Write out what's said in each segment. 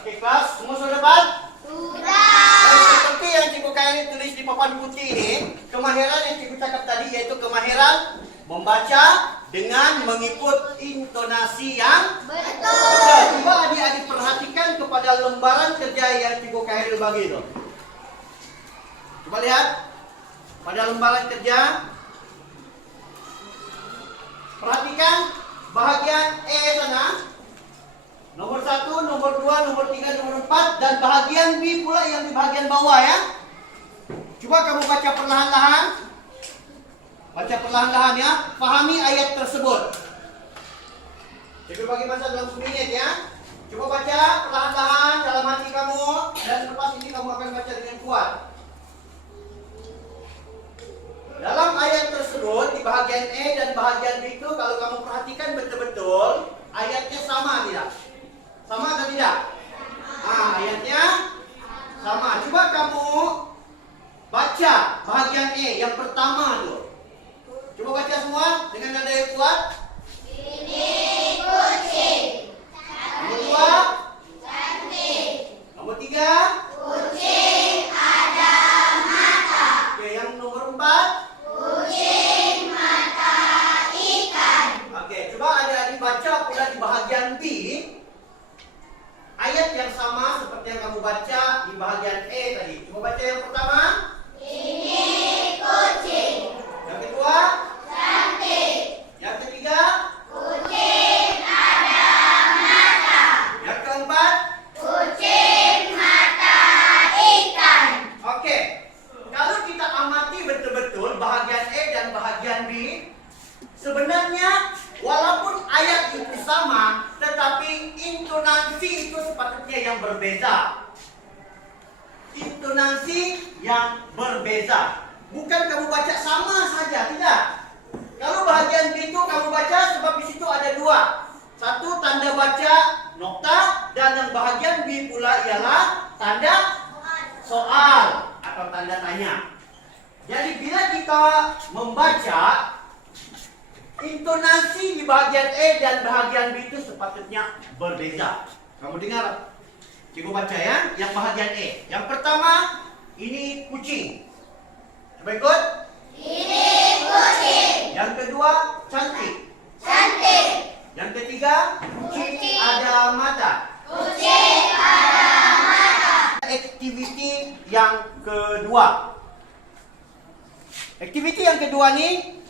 Oke kelas, semua sudah dapat? Sudah. Dan seperti yang Cikgu Kaini tulis di papan putih ini, kemahiran yang Cikgu cakap tadi yaitu kemahiran membaca dengan mengikut intonasi yang Betul. Coba adik-adik perhatikan kepada lembaran kerja yang Cikgu Kaini bagi itu. Coba lihat pada lembaran kerja. Perhatikan bahagian E sana. Nomor 1, nomor 2, nomor 3, nomor 4 dan bahagian B pula yang di bahagian bawah ya. Coba kamu baca perlahan-lahan. Baca perlahan-lahan ya. Pahami ayat tersebut. Cikgu bagi masa dalam 1 menit ya. Coba baca perlahan-lahan dalam hati kamu dan lepas ini kamu akan baca dengan kuat. Dalam ayat tersebut di bahagian E dan bahagian B itu kalau kamu perhatikan betul-betul ayatnya sama tidak? Sama atau tidak? Ayatnya sama. Coba kamu baca bahagian E yang pertama tuh. Coba baca semua dengan nada yang kuat. Ini kucing. Nomor 2. Cantik. Nomor 3. Kucing ada mata. Oke, yang nomor 4. Kucing mata ikan. Oke, coba adik-adik baca pula di bahagian B. Ayat yang sama seperti yang kamu baca di bahagian E tadi. Coba baca yang pertama. Ini kucing. Yang kedua. Cantik. Yang ketiga. Kucing ada mata. Yang keempat. Kucing mata ikan. Oke. Kalau kita amati betul-betul bahagian E dan bahagian B, sebenarnya walaupun ayat itu sama, tetapi intonasi itu sepatutnya yang berbeza. Intonasi yang berbeza. Bukan kamu baca sama saja, tidak. Kalau bahagian B itu kamu baca sebab di situ ada 2. Satu tanda baca nokta dan yang bahagian B pula ialah tanda soal atau tanda tanya. Jadi bila kita membaca intonasi di bahagian E dan bahagian B itu sepatutnya berbeza. Kamu dengar? Cikgu baca ya, yang bahagian E. Yang pertama, ini kucing. Coba ikut. Ini kucing. Yang kedua, cantik. Cantik. Yang ketiga, kucing ada mata. Kucing ada mata. Aktiviti yang kedua. Aktiviti yang kedua nih,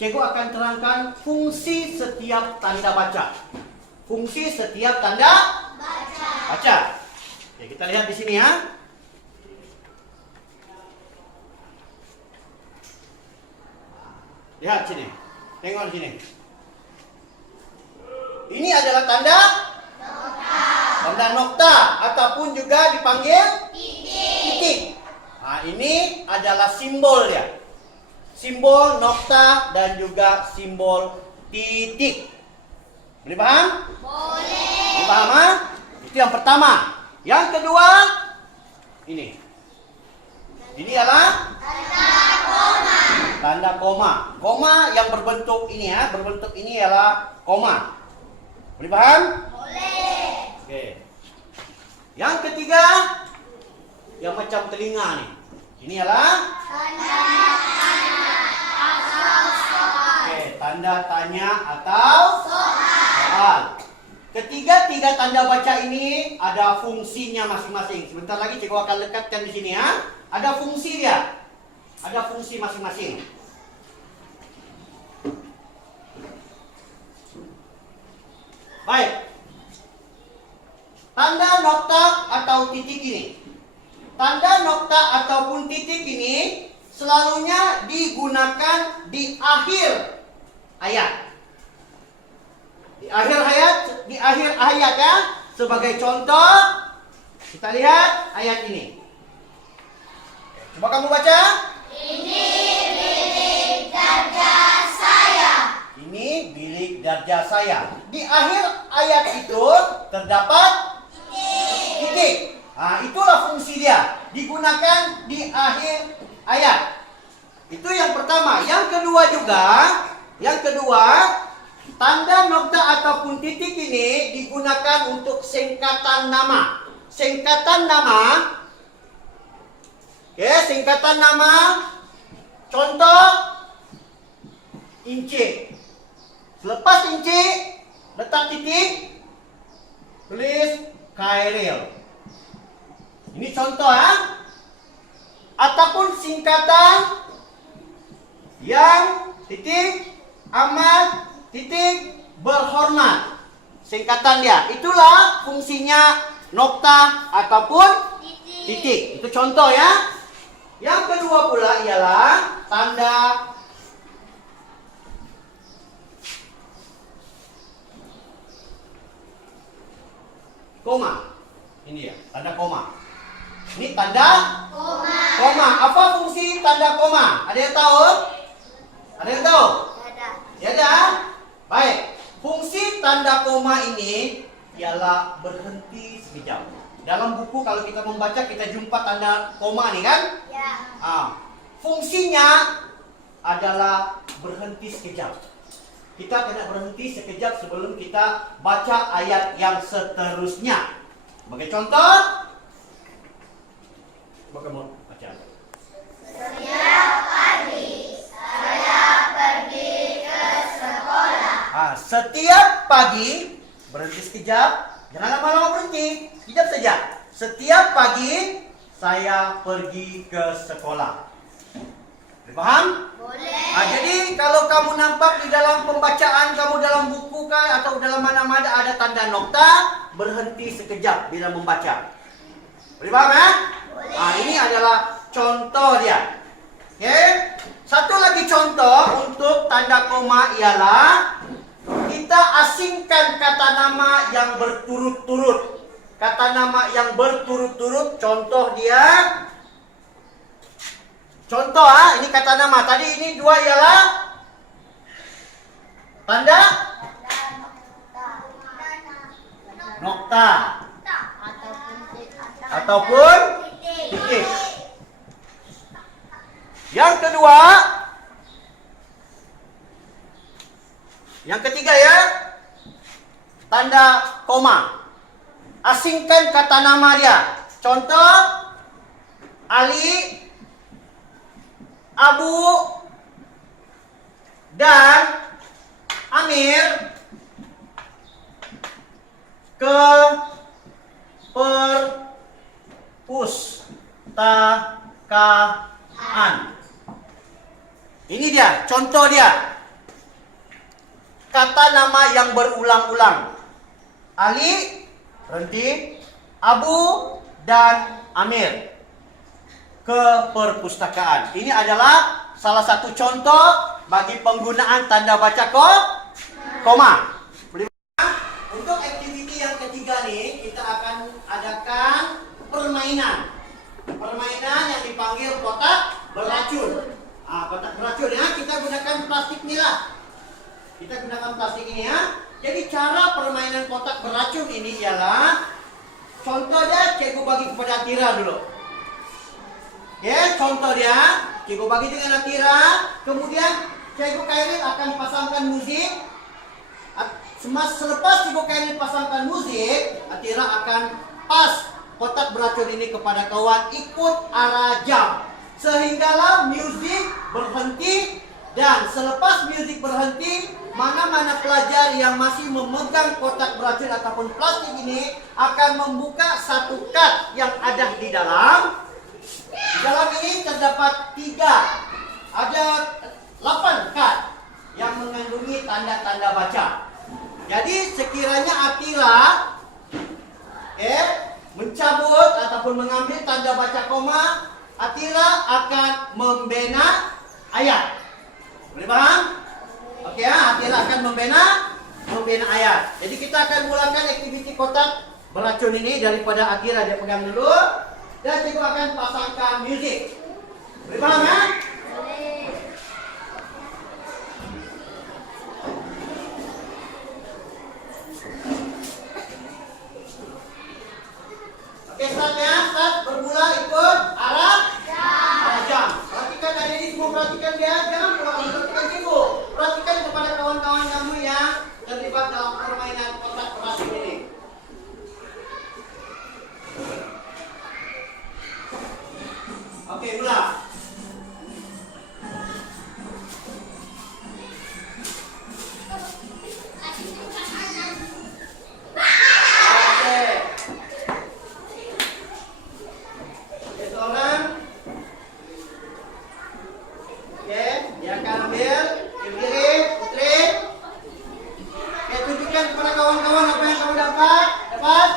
Cikgu akan terangkan fungsi setiap tanda baca. Fungsi setiap tanda baca. Oke, kita lihat di sini ya. Lihat sini. Tengok di sini. Ini adalah tanda Nokta. tanda nokta ataupun juga dipanggil Titik. titik. Nah, ini adalah simbol ya. Simbol nokta dan juga simbol titik. Boleh paham? Boleh. Boleh paham? Ha? Itu yang pertama. Yang kedua, ini. Ini adalah Tanda koma. tanda koma. Koma yang berbentuk ini ya. Berbentuk ini ialah koma. Boleh paham? Boleh. Oke. Yang ketiga, yang macam telinga nih. Ini adalah Tanda tanya atau soal. tanda tanya atau Soal. soal. Ketiga-tiga tanda baca ini ada fungsinya masing-masing. Sebentar lagi cikgu akan lekatkan di sini ya. Ada fungsi dia. Ada fungsi masing-masing. Baik. Tanda nokta atau titik ini. Tanda nokta ataupun titik ini selalunya digunakan di akhir ayat. Di akhir ayat ya. Sebagai contoh, kita lihat ayat ini. Coba kamu baca. Ini bilik darjah saya. Ini bilik darjah saya. Di akhir ayat itu terdapat titik. Nah, itulah fungsi dia. Digunakan di akhir ayat. Itu yang pertama. Yang kedua juga, Tanda nokta ataupun titik ini digunakan untuk singkatan nama. Singkatan nama. Oke, singkatan nama. Contoh inci. Selepas inci, letak titik, tulis Khairil. Ini contoh ya. Ataupun singkatan yang titik amat titik berhormat. Singkatan dia. Itulah fungsinya nokta ataupun titik. Itu contoh ya. Yang kedua pula ialah tanda koma. Ini ya, tanda koma. Ini tanda koma. Apa fungsi tanda koma? Ada yang tahu? Ada yang tahu? Ya dah. Baik. Fungsi tanda koma ini ialah berhenti sekejap. Dalam buku kalau kita membaca kita jumpa tanda koma nih kan? Ya. Fungsinya adalah berhenti sekejap. Kita kena berhenti sekejap sebelum kita baca ayat yang seterusnya. Sebagai contoh, bagaimana baca? Setiap pagi saya pergi ke sekolah. Setiap pagi berhenti sekejap. Jangan lama-lama berhenti. Sekejap saja. Setiap pagi saya pergi ke sekolah. Boleh paham? Boleh. Jadi kalau kamu nampak di dalam pembacaan kamu dalam buku kah atau dalam mana-mana ada tanda nokta, berhenti sekejap bila membaca. Boleh paham ya? Boleh. Ini adalah contoh dia. Oke? Satu lagi contoh untuk tanda koma ialah kita asingkan kata nama yang berturut-turut. Kata nama yang berturut-turut, contoh dia. Contoh ini kata nama. Tadi ini dua ialah tanda nokta ataupun titik. Yang kedua, yang ketiga ya, tanda koma. Asingkan kata nama dia. Contoh, Ali, Abu, dan Amir ke perpustakaan. Ini dia, contoh dia. Kata nama yang berulang-ulang. Ali, berhenti, Abu, dan Amir ke perpustakaan. Ini adalah salah satu contoh bagi penggunaan tanda baca koma. Untuk aktiviti yang ketiga nih, kita akan adakan permainan. Permainan yang dipanggil kotak beracun. Kotak beracun ya, kita gunakan plastik ni lah. Kita gunakan plastik ini ya. Jadi cara permainan kotak beracun ini ialah, contohnya cikgu bagi kepada Atira dulu. Ya, contoh dia, cikgu bagi dengan Atira, kemudian cikgu Khairil akan pasangkan musik. Selepas cikgu Khairil pasangkan musik, Atira akan pas kotak beracun ini kepada kawan ikut arah jam. Sehinggalah musik berhenti, dan selepas musik berhenti, mana-mana pelajar yang masih memegang kotak beracun ataupun plastik ini akan membuka satu kad yang ada di dalam. Di dalam ini terdapat 8 kad yang mengandungi tanda-tanda baca. Jadi sekiranya Atira mencabut ataupun mengambil tanda baca koma, Atira akan membina ayat. Boleh paham? Oke ya, Atira akan membina ayat. Jadi kita akan mulakan aktiviti kotak beracun ini daripada Atira dia pegang dulu. Dan cikgu akan pasangkan musik. Boleh paham ya? Boleh. Oke, startnya. Start bermula ikut arah jam. Perhatikan dari ini semua, perhatikan dia. Jangan perhatikan cikgu. Perhatikan kepada kawan-kawan kamu yang Silakan ambil. Berdiri, Putri. Oke, tunjukkan kepada kawan-kawan apa yang kamu dapat. Dapat?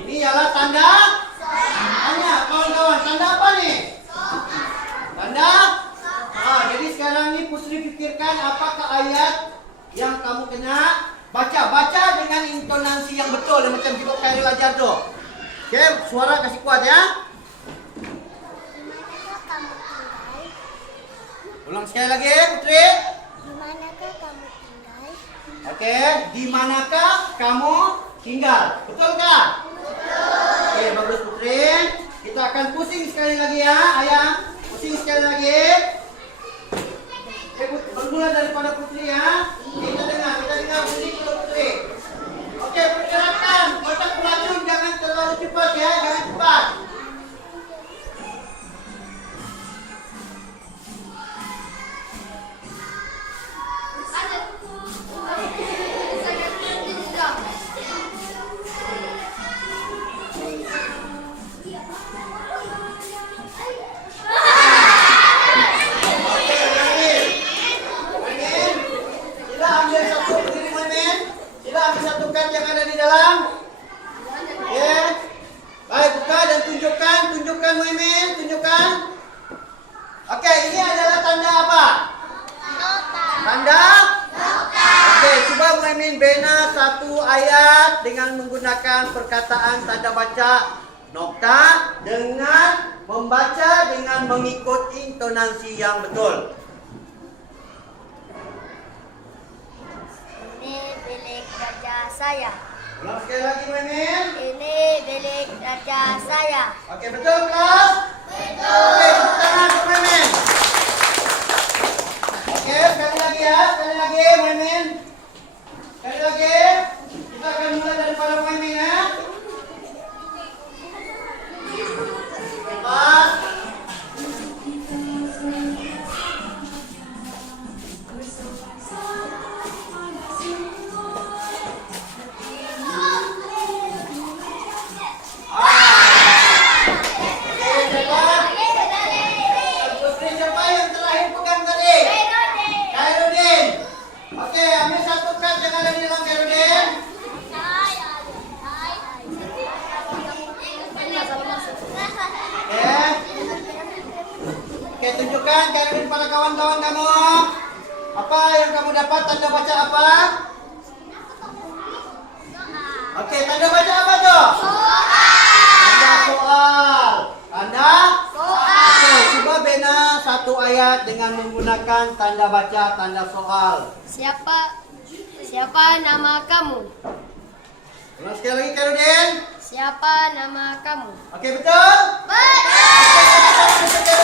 Ini ialah tanda. Tanya, kawan-kawan, tanda apa nih? Tanda? Jadi sekarang ini Putri pikirkan apakah ayat yang kamu kena baca dengan intonasi yang betul yang macam cikgu Khairil ajar tu. Oke, suara kasih kuat ya. Dimanakah kamu tinggal? Ulang sekali lagi, Putri. Dimanakah kamu tinggal? Oke, di manakah kamu tinggal? Betulkah? Betul. Oke, bagus Putri. Kita akan pusing sekali lagi ya, ayah. Pusing sekali lagi. Oke, bermula daripada Putri ya. Kita dengar bunyi dulu Putri. Oke, pergerakan kotak pelacur jangan terlalu cepat ya, jangan cepat. Yang ada di dalam. Ya. Baik, buka dan tunjukkan Muhammad, tunjukkan. Oke, ini adalah tanda apa? Tanda? Oke, coba Muhammad bina satu ayat dengan menggunakan perkataan tanda baca nokta dengan membaca dengan mengikut intonasi yang betul. Ini bilik raja saya. Ulang sekali lagi Muhammad. Ini bilik raja saya. Oke, betul kelas? Betul. Oke, tepuk tangan untuk Muhammad. Oke, sekali lagi ya, sekali lagi Muhammad. Sekali lagi. Kita akan mulai daripada Muhammad ya. Lepas. Oke, tunjukkan kepada kawan-kawan kamu. Apa yang kamu dapat? Tanda baca apa? Oke, tanda baca apa tuh? Tanda soal. Tanda? Oke, coba bina satu ayat dengan menggunakan tanda baca tanda soal. Siapa nama kamu? Ulang sekali lagi, Karudin. Siapa nama kamu? Oke, betul? Betul. Oke,